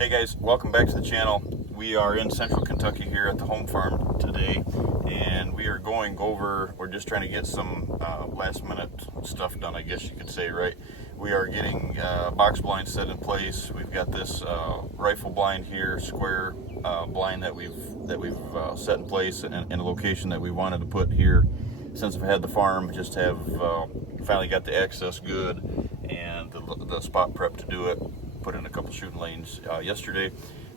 Hey guys, welcome back to the channel. We are in central Kentucky here at the home farm today, and we are going over, we're just trying to get some last minute stuff done, I guess you could say, right? We are getting box blinds set in place. We've got this rifle blind here, square blind that we've set in place in a location that we wanted to put here since I've had the farm. Just have finally got the access good and the spot prep to do it. Put in a couple shooting lanes yesterday.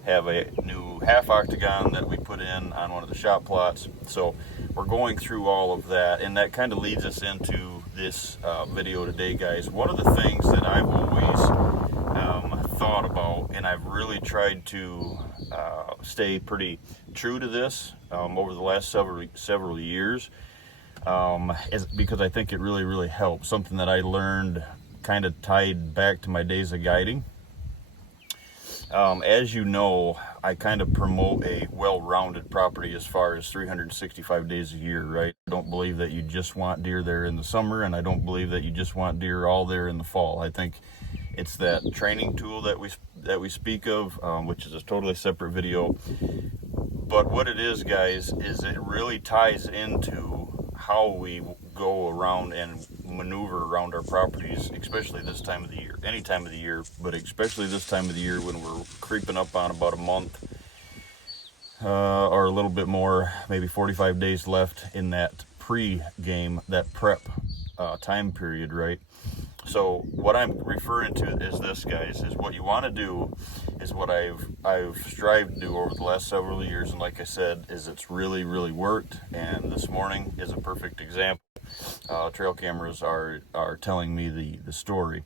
Have a new half octagon that we put in on one of the shop plots. So we're going through all of that, and that kind of leads us into this video today, guys. One of the things that I've always thought about, and I've really tried to stay pretty true to this over the last several years, is because I think it really helps. Something that I learned kind of tied back to my days of guiding. As you know, I kind of promote a well-rounded property as far as 365 days a year, right? I don't believe that you just want deer there in the summer, and I don't believe that you just want deer all there in the fall. I think it's that training tool that we speak of, which is a totally separate video. But what it is, guys, is it really ties into how we go around and maneuver around our properties, especially this time of the year, any time of the year, but especially this time of the year when we're creeping up on about a month or a little bit more, maybe 45 days left in that pre-game, that prep time period, right? So what I'm referring to is this, guys, is what you want to do is what I've strived to do over the last several years, and like I said, is it's really worked, and this morning is a perfect example. Trail cameras are telling me the story.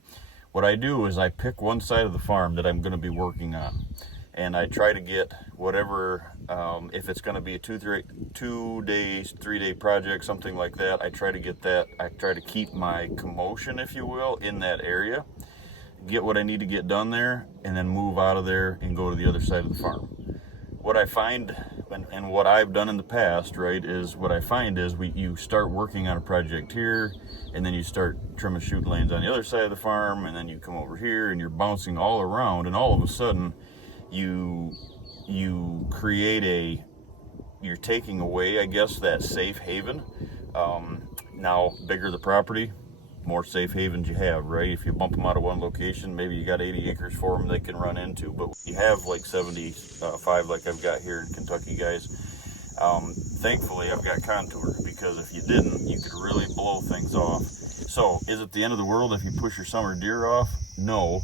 What I do is I pick one side of the farm that I'm going to be working on, and I try to get whatever, if it's going to be a 3-day project, something like that, I try to get that. I try to keep my commotion, if you will, in that area, get what I need to get done there, and then move out of there and go to the other side of the farm. What I find, and what I've done in the past, right, is what I find is you start working on a project here, and then you start trimming shooting lanes on the other side of the farm, and then you come over here, and you're bouncing all around, and all of a sudden, you create you're taking away, I guess, that safe haven. Now, bigger the property, more safe havens you have, right? If you bump them out of one location, maybe you got 80 acres for them they can run into, but you have like 75 like I've got here in Kentucky, guys. Thankfully, I've got contour, because if you didn't, you could really blow things off. So, is it the end of the world if you push your summer deer off? No,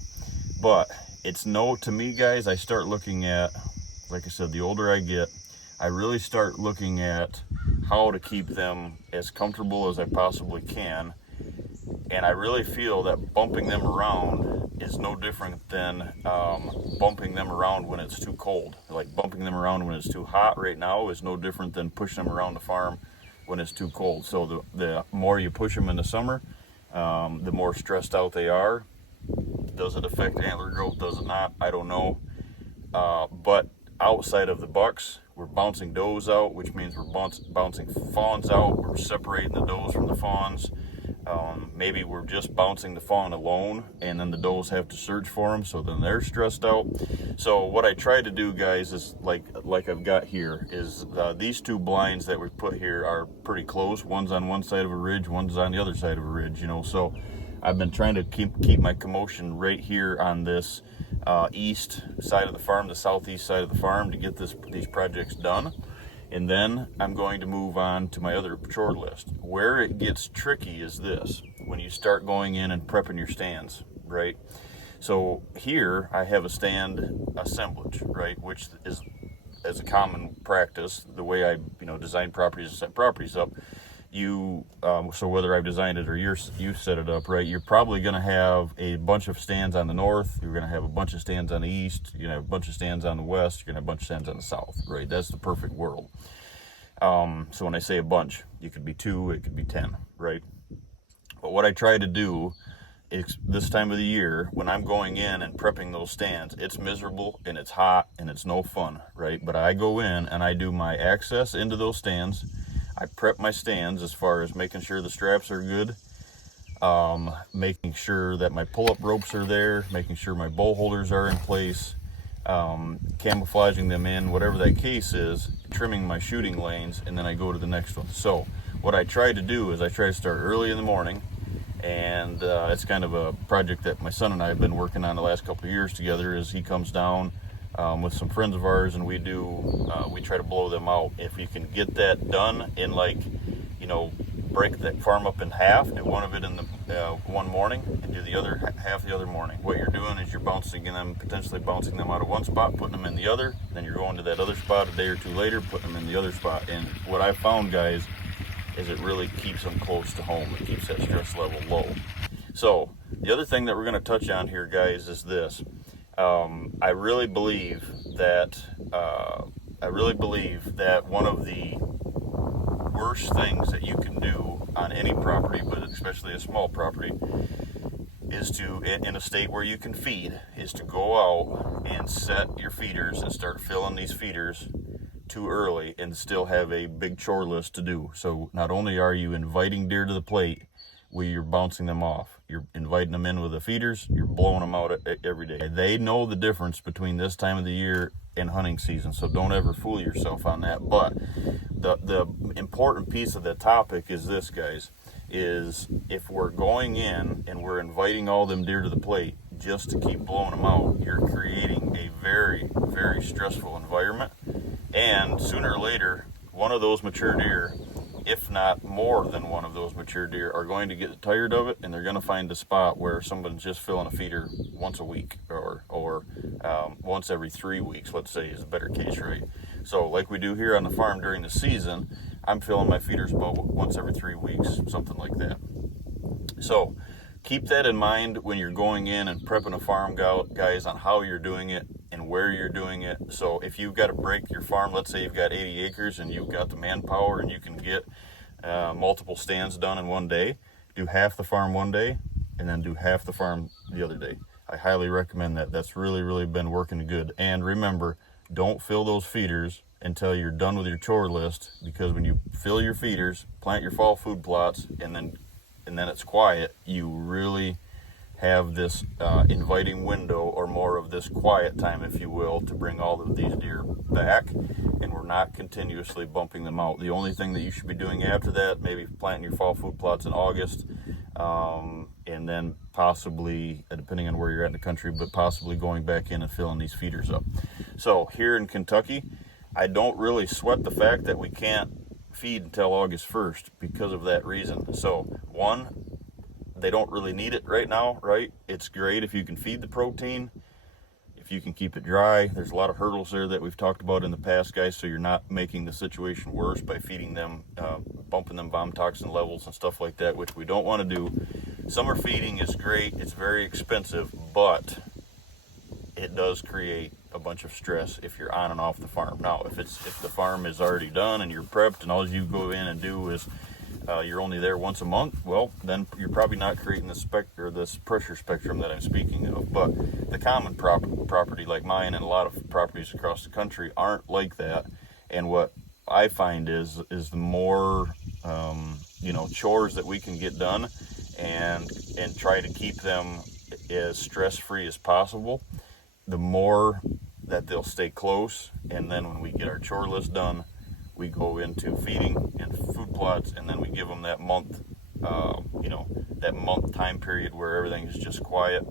but it's no to me, guys. I start looking at, like I said, the older I get, I really start looking at how to keep them as comfortable as I possibly can. And I really feel that bumping them around is no different than bumping them around when it's too cold. Like bumping them around when it's too hot right now is no different than pushing them around the farm when it's too cold. So the more you push them in the summer, the more stressed out they are. Does it affect antler growth? Does it not? I don't know. But outside of the bucks, we're bouncing does out, which means we're bouncing fawns out. We're separating the does from the fawns. Maybe we're just bouncing the fawn alone, and then the does have to search for them, so then they're stressed out. So what I try to do, guys, is like I've got here, is these two blinds that we put here are pretty close. One's on one side of a ridge, one's on the other side of a ridge, you know. So I've been trying to keep my commotion right here on this east side of the farm, the southeast side of the farm, to get these projects done. And then I'm going to move on to my other chore list. Where it gets tricky is this, when you start going in and prepping your stands, right? So here I have a stand assemblage, right, which is as a common practice, the way I design properties and set properties up. So whether I've designed it or you set it up, right, you're probably going to have a bunch of stands on the north, you're going to have a bunch of stands on the east, you're going to have a bunch of stands on the west, you're going to have a bunch of stands on the south, right? That's the perfect world. So when I say a bunch, it could be 2, it could be 10, right? But what I try to do is, this time of the year, when I'm going in and prepping those stands, it's miserable and it's hot and it's no fun, right? But I go in and I do my access into those stands. I prep my stands as far as making sure the straps are good, making sure that my pull-up ropes are there, making sure my bow holders are in place, camouflaging them in, whatever that case is, trimming my shooting lanes, and then I go to the next one. So what I try to do is I try to start early in the morning, and it's kind of a project that my son and I have been working on the last couple of years together. Is he comes down with some friends of ours, and we try to blow them out. If you can get that done in, like, break that farm up in half, do one of it in the one morning and do the other half the other morning. What you're doing is you're potentially bouncing them out of one spot, putting them in the other, then you're going to that other spot a day or two later, putting them in the other spot. And what I found, guys, is it really keeps them close to home. It keeps that stress level low. So the other thing that we're going to touch on here, guys, is this. I really believe that one of the worst things that you can do on any property, but especially a small property, is to, in a state where you can feed, is to go out and set your feeders and start filling these feeders too early and still have a big chore list to do. So not only are you inviting deer to the plate where you're bouncing them off, you're inviting them in with the feeders, you're blowing them out every day. They know the difference between this time of the year and hunting season, so don't ever fool yourself on that. But the important piece of the topic is this, guys, is if we're going in and we're inviting all them deer to the plate just to keep blowing them out, you're creating a very, very stressful environment. And sooner or later, one of those mature deer, if not more than one of those mature deer, are going to get tired of it, and they're going to find a spot where someone's just filling a feeder once a week or once every 3 weeks, let's say, is a better case, right? So like we do here on the farm during the season, I'm filling my feeders about once every 3 weeks, something like that. So keep that in mind when you're going in and prepping a farm, guys, on how you're doing it and where you're doing it. So if you've got to break your farm, let's say you've got 80 acres and you've got the manpower and you can get multiple stands done in one day, do half the farm one day and then do half the farm the other day. I highly recommend that. That's really, really been working good. And remember, don't fill those feeders until you're done with your chore list, because when you fill your feeders, plant your fall food plots, and then it's quiet, you really have this inviting window, or more of this quiet time, if you will, to bring all of these deer back, and we're not continuously bumping them out. The only thing that you should be doing after that, maybe planting your fall food plots in August, and then possibly, depending on where you're at in the country, but possibly going back in and filling these feeders up. So here in Kentucky, I don't really sweat the fact that we can't feed until August 1st because of that reason. So one, they don't really need it right now, right? It's great if you can feed the protein, if you can keep it dry. There's a lot of hurdles there that we've talked about in the past, guys, so you're not making the situation worse by feeding them, bumping them vom toxin levels and stuff like that, which we don't want to do. Summer feeding is great. It's very expensive, but it does create a bunch of stress if you're on and off the farm. Now, if the farm is already done and you're prepped and all you go in and do is you're only there once a month, well, then you're probably not creating this pressure spectrum that I'm speaking of. But the common property like mine and a lot of properties across the country aren't like that. And what I find is the more chores that we can get done and try to keep them as stress-free as possible, the more that they'll stay close. And then when we get our chore list done, we go into feeding and food plots, and then we give them that month time period where everything is just quiet,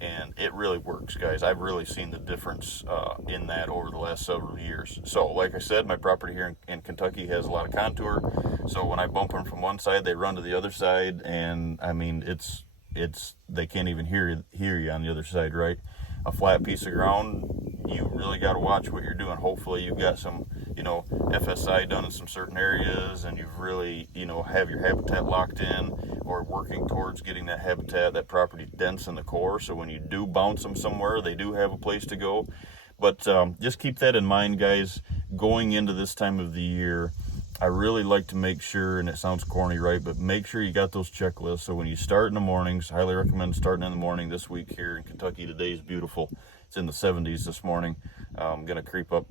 and it really works, guys. I've really seen the difference in that over the last several years. So like I said, my property here in Kentucky has a lot of contour, so when I bump them from one side, they run to the other side, and I mean, it's they can't even hear you on the other side, right? A flat piece of ground, you really got to watch what you're doing. Hopefully you've got some FSI done in some certain areas, and you've really have your habitat locked in, or working towards getting that habitat, that property dense in the core, so when you do bounce them somewhere, they do have a place to go. But just keep that in mind, guys, going into this time of the year. I really like to make sure, and it sounds corny, right, but make sure you got those checklists. So when you start in the mornings, highly recommend starting in the morning. This week here in Kentucky, today is beautiful. It's in the 70s this morning. I'm going to creep up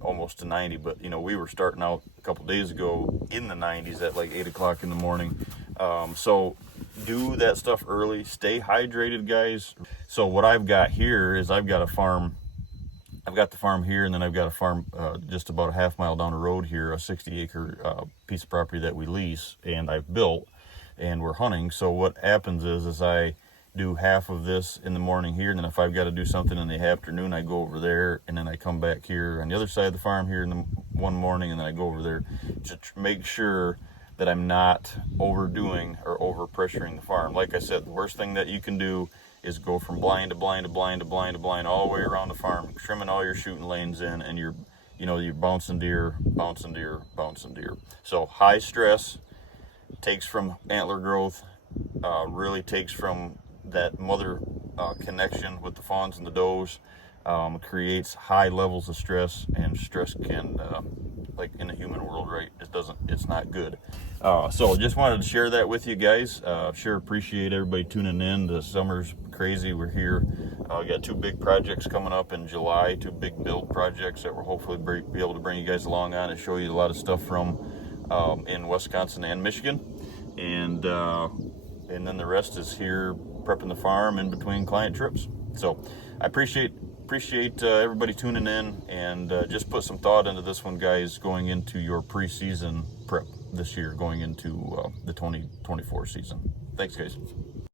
almost to 90, but we were starting out a couple days ago in the 90s at like 8 o'clock in the morning. So do that stuff early. Stay hydrated, guys. So what I've got here is I've got a farm I've got the farm here, and then I've got a farm just about a half-mile down the road here, a 60-acre piece of property that we lease, and I've built, and we're hunting. So what happens is I do half of this in the morning here, and then if I've got to do something in the afternoon, I go over there, and then I come back here on the other side of the farm here in the one morning, and then I go over there to make sure that I'm not overdoing or over pressuring the farm. Like I said, the worst thing that you can do is go from blind to blind to blind to blind to blind all the way around the farm, trimming all your shooting lanes in, and you're bouncing deer, bouncing deer, bouncing deer. So high stress takes from antler growth, really takes from that mother connection with the fawns and the does, creates high levels of stress, and stress can, like in the human world, right? It's not good. So just wanted to share that with you guys. Sure appreciate everybody tuning in. The summer's crazy. We're here. We got 2 big projects coming up in July, 2 big build projects that we'll hopefully be able to bring you guys along on and show you a lot of stuff from in Wisconsin and Michigan. And then the rest is here prepping the farm in between client trips. So I appreciate everybody tuning in, and just put some thought into this one, guys, going into your preseason prep this year, going into the 2024 season. Thanks, guys.